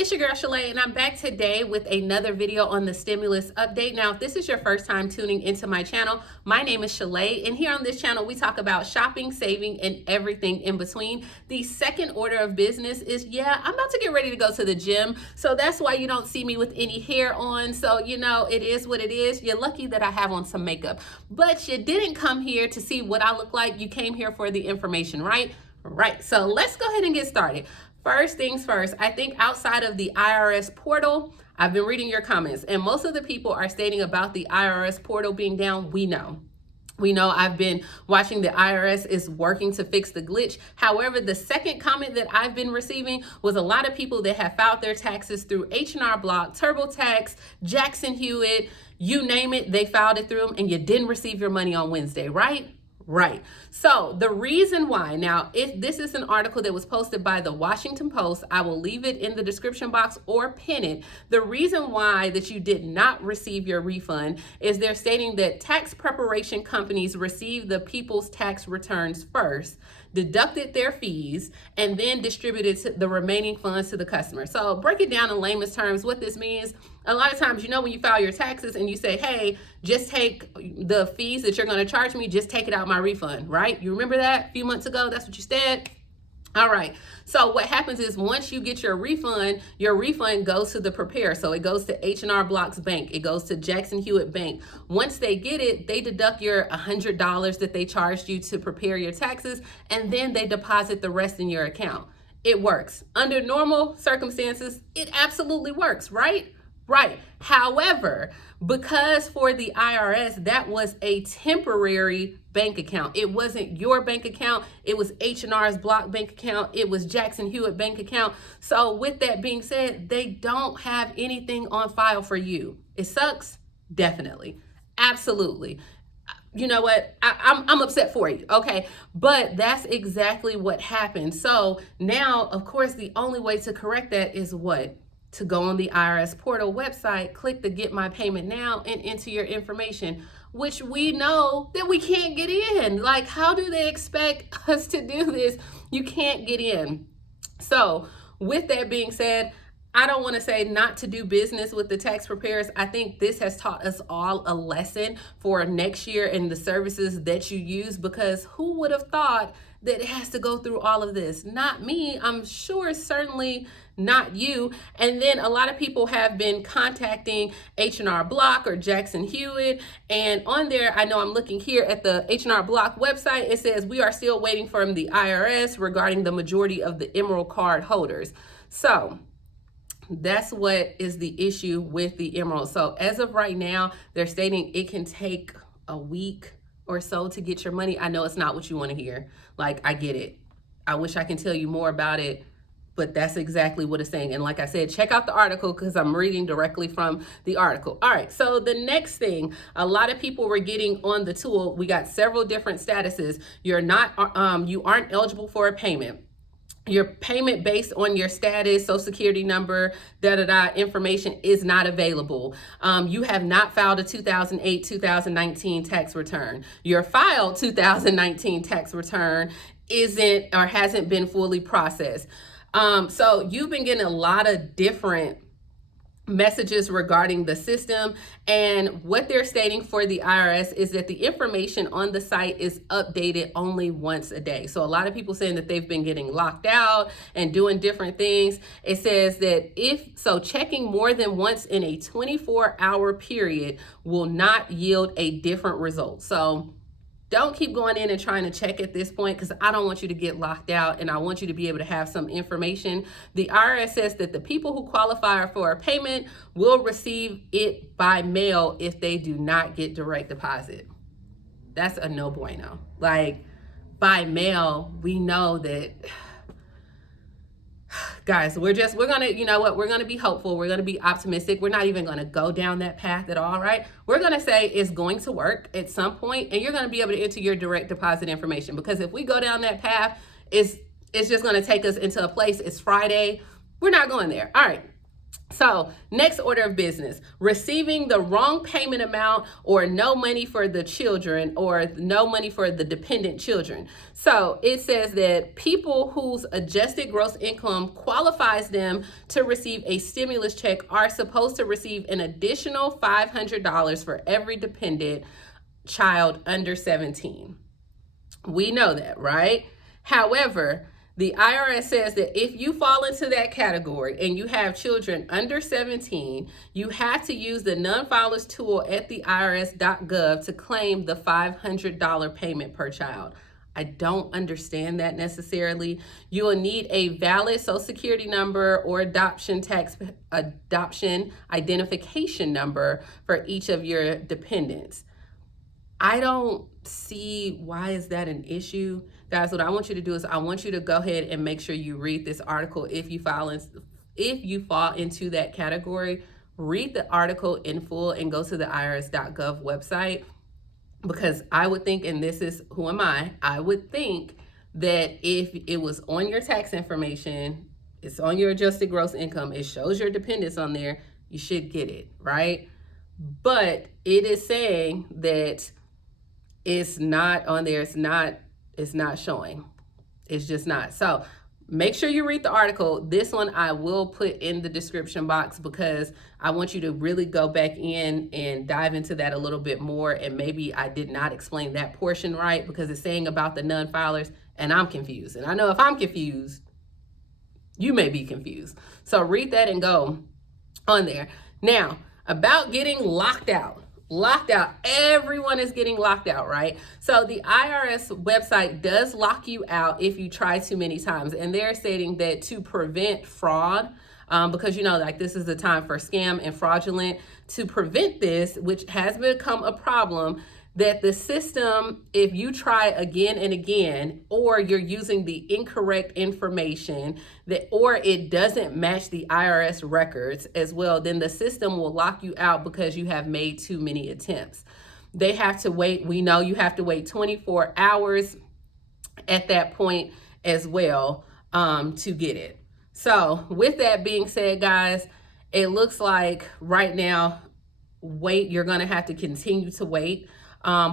it's your girl Shalae, and I'm back today with another video on the stimulus update. Now, if this is your first time tuning into my channel, my name is Shalae, and here on this channel, we talk about shopping, saving, and everything in between. The second order of business is, I'm about to get ready to go to the gym, so that's why you don't see me with any hair on. So, it is what it is. You're lucky that I have on some makeup, but you didn't come here to see what I look like. You came here for the information, right? Right, so let's go ahead and get started. First things first, I think outside of the IRS portal, I've been reading your comments, and most of the people are stating about the IRS portal being down. We know I've been watching the IRS is working to fix the glitch. However, the second comment that I've been receiving was a lot of people that have filed their taxes through H&R Block, TurboTax, Jackson Hewitt, you name it, they filed it through them, and you didn't receive your money on Wednesday, right? Right. So the reason why, now, if this is an article that was posted by the Washington Post, I will leave it in the description box or pin it. The reason why that you did not receive your refund is they're stating that tax preparation companies receive the people's tax returns first, deducted their fees, and then distributed the remaining funds to the customer. So break it down in layman's terms. What this means, a lot of times, when you file your taxes and you say, hey, just take the fees that you're going to charge me, just take it out my refund, right? You remember that a few months ago? That's what you said. All right. So what happens is once you get your refund goes to the preparer. So it goes to H&R Block's bank. It goes to Jackson Hewitt Bank. Once they get it, they deduct your $100 that they charged you to prepare your taxes, and then they deposit the rest in your account. It works. Under normal circumstances, it absolutely works, right? Right. However, because for the IRS, that was a temporary bank account. It wasn't your bank account. It was H&R's Block bank account. It was Jackson Hewitt bank account. So with that being said, they don't have anything on file for you. It sucks. Definitely. Absolutely. You know what? I'm upset for you. Okay. But that's exactly what happened. So now, of course, the only way to correct that is what? To go on the IRS portal website, click the Get My Payment Now, and enter your information, which we know that we can't get in. Like, how do they expect us to do this? You can't get in. So with that being said, I don't want to say not to do business with the tax preparers. I think this has taught us all a lesson for next year and the services that you use, because who would have thought that it has to go through all of this? Not me. I'm sure certainly not you. And then a lot of people have been contacting H&R Block or Jackson Hewitt. And on there, I know I'm looking here at the H&R Block website. It says we are still waiting from the IRS regarding the majority of the Emerald card holders. So that's what is the issue with the Emerald. So as of right now, they're stating it can take a week or so to get your money. I know it's not what you want to hear. Like, I get it. I wish I can tell you more about it, but that's exactly what it's saying. And like I said, check out the article because I'm reading directly from the article. All right, so the next thing, a lot of people were getting on the tool. We got several different statuses. You aren't eligible for a payment. Your payment based on your status, social security number, information is not available. You have not filed a 2008-2019 tax return. Your filed 2019 tax return isn't or hasn't been fully processed. So you've been getting a lot of different messages regarding the system, and what they're stating for the IRS is that the information on the site is updated only once a day. So a lot of people saying that they've been getting locked out and doing different things. It says that checking more than once in a 24-hour period will not yield a different result. So don't keep going in and trying to check at this point, because I don't want you to get locked out, and I want you to be able to have some information. The IRS says that the people who qualify for a payment will receive it by mail if they do not get direct deposit. That's a no bueno. Like, by mail, we know that, guys, we're gonna be hopeful. We're gonna be optimistic. We're not even gonna go down that path at all, right? We're gonna say it's going to work at some point, and you're gonna be able to enter your direct deposit information, because if we go down that path, it's just gonna take us into a place. It's Friday. We're not going there. All right. So, next order of business, receiving the wrong payment amount or no money for the children or no money for the dependent children. So, it says that people whose adjusted gross income qualifies them to receive a stimulus check are supposed to receive an additional $500 for every dependent child under 17. We know that, right? However, the IRS says that if you fall into that category and you have children under 17, you have to use the non-filers tool at the irs.gov to claim the $500 payment per child. I don't understand that necessarily. You will need a valid Social Security number or adoption identification number for each of your dependents. I don't see why is that an issue. Guys, what I want you to do is I want you to go ahead and make sure you read this article. If you fall into that category, read the article in full and go to the irs.gov website, because I would think, and this is who am I would think that if it was on your tax information, it's on your adjusted gross income, it shows your dependents on there, you should get it, right? But it is saying that it's not on there. It's not showing. It's just not. So make sure you read the article. This one I will put in the description box because I want you to really go back in and dive into that a little bit more. And maybe I did not explain that portion right because it's saying about the non-filers and I'm confused. And I know if I'm confused, you may be confused. So read that and go on there. Now, about getting locked out. Everyone is getting locked out, right? So the IRS website does lock you out if you try too many times. And they're stating that to prevent fraud, because like this is the time for scam and fraudulent, to prevent this, which has become a problem, that the system, if you try again and again, or you're using the incorrect information, or it doesn't match the IRS records as well, then the system will lock you out because you have made too many attempts. They have to wait. We know you have to wait 24 hours at that point as well to get it. So with that being said, guys, it looks like right now, you're going to have to continue to wait.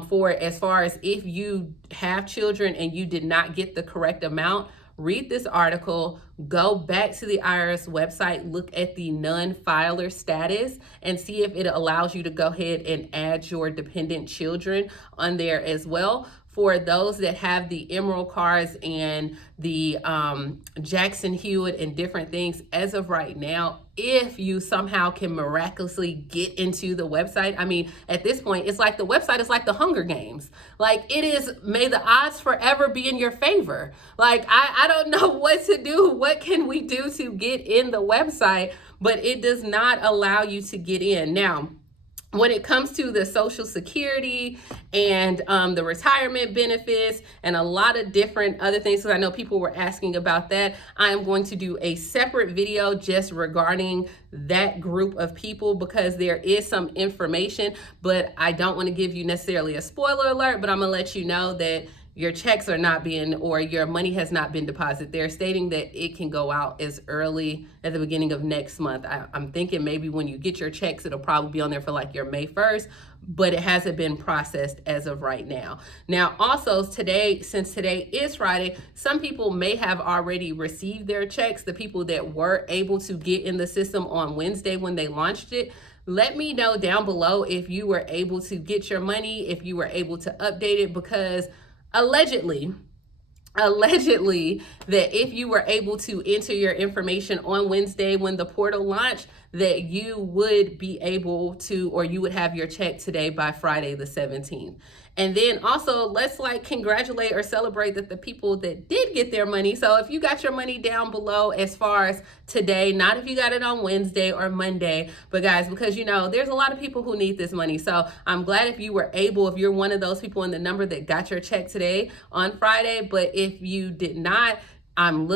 For as far as if you have children and you did not get the correct amount, read this article, go back to the IRS website, look at the non-filer status and see if it allows you to go ahead and add your dependent children on there as well. For those that have the Emerald cards and the Jackson Hewitt and different things, as of right now, if you somehow can miraculously get into the website, I mean, at this point, it's like the website is like the Hunger Games. Like it is, may the odds forever be in your favor. Like, I don't know what to do. What can we do to get in the website? But it does not allow you to get in. Now, when it comes to the Social Security and the retirement benefits and a lot of different other things, because I know people were asking about that, I am going to do a separate video just regarding that group of people because there is some information, but I don't want to give you necessarily a spoiler alert, but I'm going to let you know that your checks are not being, or your money has not been deposited. They're stating that it can go out as early at the beginning of next month. I'm thinking maybe when you get your checks, it'll probably be on there for like your May 1st, but it hasn't been processed as of right now. Now, also today, since today is Friday, some people may have already received their checks, the people that were able to get in the system on Wednesday when they launched it. Let me know down below if you were able to get your money, if you were able to update it, because allegedly that if you were able to enter your information on Wednesday when the portal launched, that you would be able to, or you would have your check today by Friday the 17th. And then also let's congratulate or celebrate that the people that did get their money. So if you got your money down below as far as today, not if you got it on Wednesday or Monday, but guys, because there's a lot of people who need this money. So I'm glad if you were able, if you're one of those people in the number that got your check today on Friday, but if you did not, I'm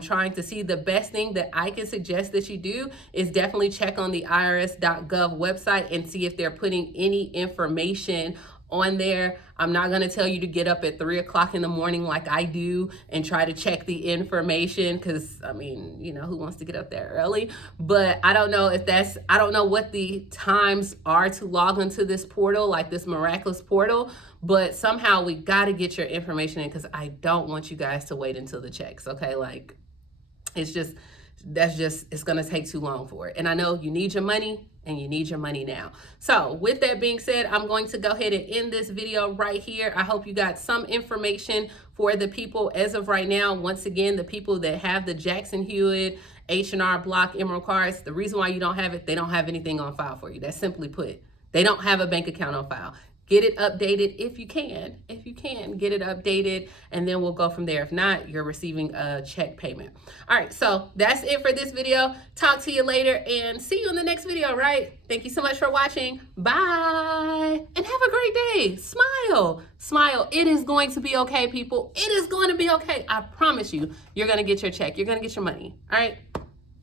trying to see. The best thing that I can suggest that you do is definitely check on the irs.gov website and see if they're putting any information on there. I'm not going to tell you to get up at 3 o'clock in the morning like I do and try to check the information, because I mean, you know, who wants to get up there early? But I don't know if that's, I don't know what the times are to log into this portal, like this miraculous portal, but somehow we got to get your information in, because I don't want you guys to wait until the checks. Okay, like it's just, it's going to take too long for it. And I know you need your money, and you need your money now. So with that being said, I'm going to go ahead and end this video right here. I hope you got some information for the people as of right now. Once again, the people that have the Jackson Hewitt H&R Block Emerald cards, the reason why you don't have it, they don't have anything on file for you. That's simply put, they don't have a bank account on file. Get it updated if you can. If you can, get it updated, and then we'll go from there. If not, you're receiving a check payment. All right, so that's it for this video. Talk to you later, and see you in the next video, right? Thank you so much for watching. Bye, and have a great day. Smile, smile. It is going to be okay, people. It is going to be okay. I promise you, you're going to get your check. You're going to get your money, all right?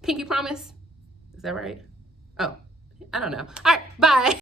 Pinky promise? Is that right? Oh, I don't know. All right, bye.